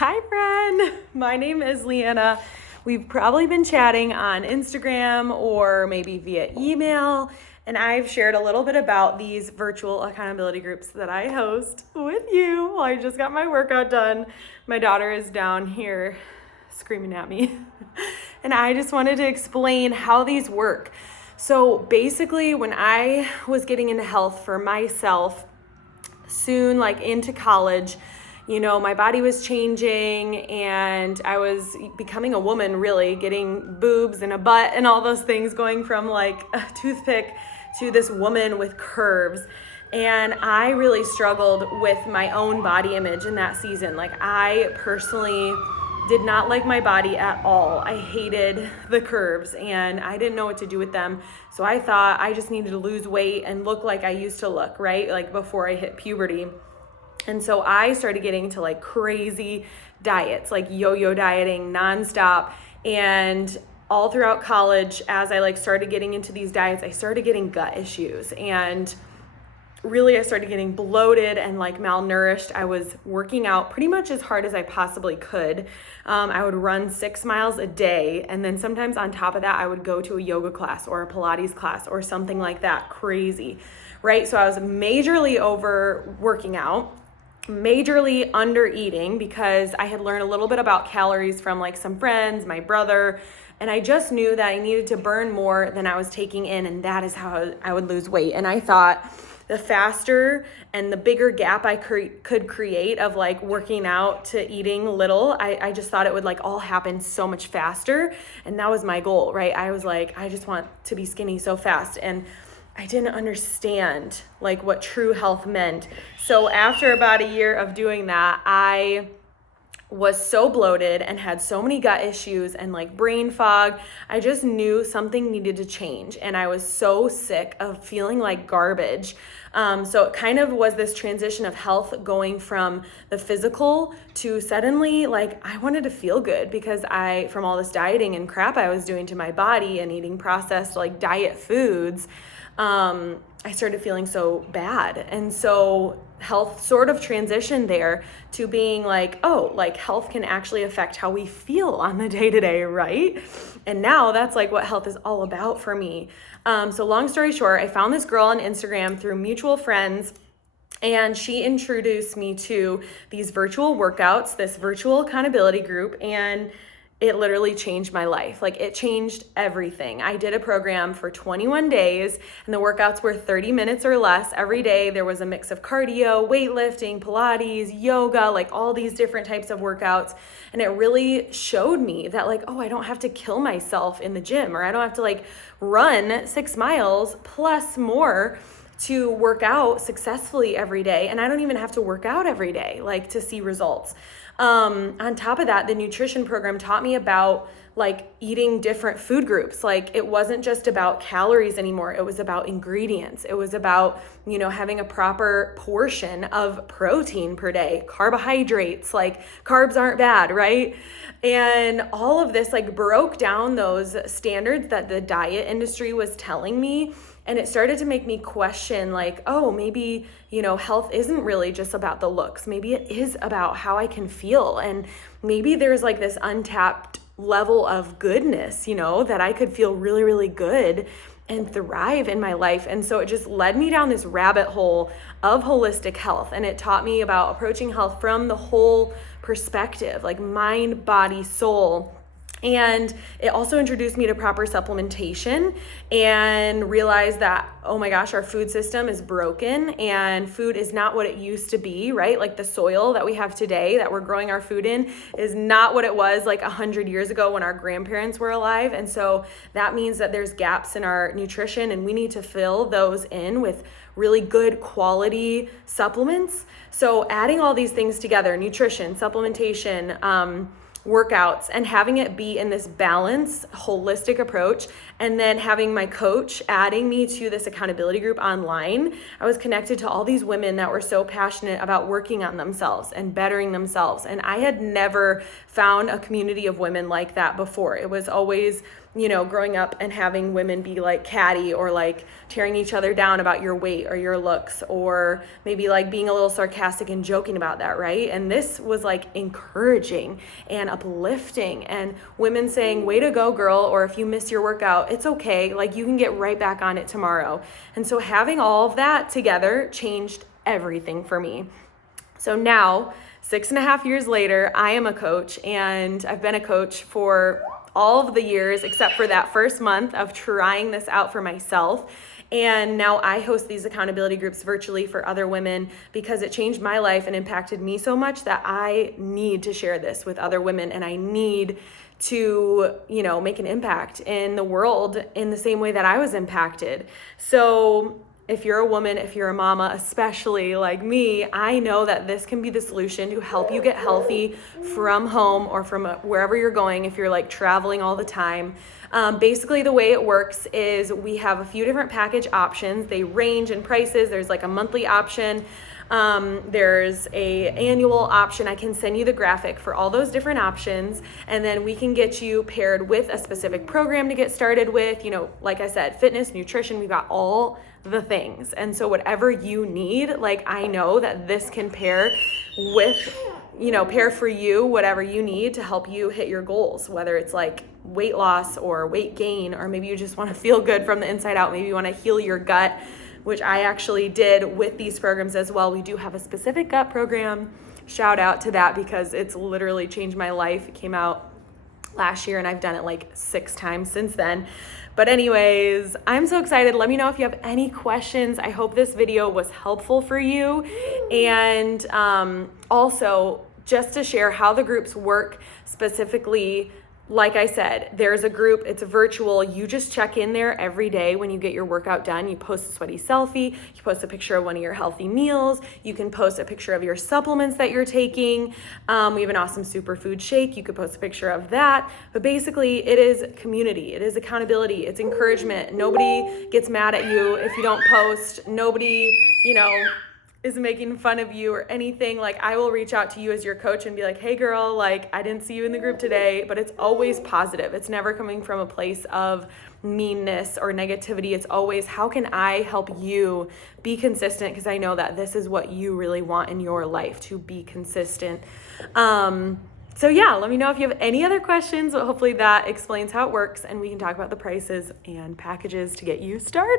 Hi, friend. My name is Leanna. We've probably been chatting on Instagram or maybe via email, and I've shared a little bit about these virtual accountability groups that I host with you. Well, I just got my workout done. My daughter is down here screaming at me, and I just wanted to explain how these work. So basically, when I was getting into health for myself, soon like into college, my body was changing and I was becoming a woman, really getting boobs and a butt and all those things, going from like a toothpick to this woman with curves. And I really struggled with my own body image in that season. Like, I personally did not like my body at all. I hated the curves and I didn't know what to do with them. So I thought I just needed to lose weight and look like I used to look, right? Like before I hit puberty. And so I started getting into like crazy diets, like yo-yo dieting nonstop. And all throughout college, as I started getting into these diets, I started getting gut issues. And really, I started getting bloated and malnourished. I was working out pretty much as hard as I possibly could. I would run 6 miles a day. And then sometimes on top of that, I would go to a yoga class or a Pilates class or something like that. Crazy, right? So I was majorly over working out, majorly under eating, because I had learned a little bit about calories from some friends, my brother, and I just knew that I needed to burn more than I was taking in, and that is how I would lose weight. And I thought the faster and the bigger gap I could create of working out to eating little, I just thought it would all happen so much faster. And that was my goal, right? I was I just want to be skinny so fast. And I didn't understand what true health meant. So after about a year of doing that, I was so bloated and had so many gut issues and brain fog. I just knew something needed to change. And I was so sick of feeling like garbage. So it kind of was this transition of health going from the physical to suddenly I wanted to feel good, because from all this dieting and crap I was doing to my body and eating processed diet foods, I started feeling so bad. And so health sort of transitioned there to being health can actually affect how we feel on the day-to-day, right? And now that's what health is all about for me. So long story short, I found this girl on Instagram through mutual friends, and she introduced me to these virtual workouts, this virtual accountability group, and it literally changed my life. It changed everything. I did a program for 21 days, and the workouts were 30 minutes or less every day. There was a mix of cardio, weightlifting, Pilates, yoga, all these different types of workouts. And it really showed me that I don't have to kill myself in the gym, or I don't have to run 6 miles plus more to work out successfully every day. And I don't even have to work out every day, to see results. On top of that, the nutrition program taught me about eating different food groups. It wasn't just about calories anymore. It was about ingredients. It was about, having a proper portion of protein per day, carbohydrates, carbs aren't bad, right? And all of this broke down those standards that the diet industry was telling me. And it started to make me question maybe, health isn't really just about the looks. Maybe it is about how I can feel. And maybe there's this untapped level of goodness, that I could feel really, really good and thrive in my life. And so it just led me down this rabbit hole of holistic health. And it taught me about approaching health from the whole perspective, mind, body, soul. And it also introduced me to proper supplementation, and realized that, oh my gosh, our food system is broken and food is not what it used to be, right? The soil that we have today that we're growing our food in is not what it was 100 years ago when our grandparents were alive. And so that means that there's gaps in our nutrition, and we need to fill those in with really good quality supplements. So adding all these things together, nutrition, supplementation, workouts, and having it be in this balanced, holistic approach, and then having my coach adding me to this accountability group online, I was connected to all these women that were so passionate about working on themselves and bettering themselves. And I had never found a community of women like that before. It was always, growing up and having women be like catty or like tearing each other down about your weight or your looks, or maybe like being a little sarcastic and joking about that, right? And this was like encouraging and uplifting, and women saying, way to go, girl, or if you miss your workout, it's okay, like you can get right back on it tomorrow. And so having all of that together changed everything for me. So now, 6.5 years later, I am a coach, and I've been a coach for all of the years except for that first month of trying this out for myself. And now I host these accountability groups virtually for other women because it changed my life and impacted me so much that I need to share this with other women, and I need to, make an impact in the world in the same way that I was impacted. So if you're a woman, if you're a mama, especially like me, I know that this can be the solution to help you get healthy from home or from wherever you're going if you're like traveling all the time. Basically, the way it works is we have a few different package options. They range in prices. There's like a monthly option. There's a annual option. I can send you the graphic for all those different options, and then we can get you paired with a specific program to get started with. Like I said, fitness, nutrition, we've got all the things. And so whatever you need, like I know that this can pair with, pair for you whatever you need to help you hit your goals, whether it's like weight loss or weight gain, or maybe you just want to feel good from the inside out. Maybe you want to heal your gut, which I actually did with these programs as well. We do have a specific gut program. Shout out to that because it's literally changed my life. It came out last year and I've done it like 6 times since then. But anyways, I'm so excited. Let me know if you have any questions. I hope this video was helpful for you. And also, just to share how the groups work specifically, like I said, there's a group, it's virtual. You just check in there every day when you get your workout done. You post a sweaty selfie, you post a picture of one of your healthy meals, you can post a picture of your supplements that you're taking. We have an awesome superfood shake, you could post a picture of that. But basically, it is community, it is accountability, it's encouragement. Nobody gets mad at you if you don't post. Nobody, is making fun of you or anything. Like, I will reach out to you as your coach and be like, hey girl, like I didn't see you in the group today, but it's always positive. It's never coming from a place of meanness or negativity. It's always, how can I help you be consistent? Because I know that this is what you really want in your life, to be consistent. So yeah, let me know if you have any other questions, but hopefully that explains how it works, and we can talk about the prices and packages to get you started.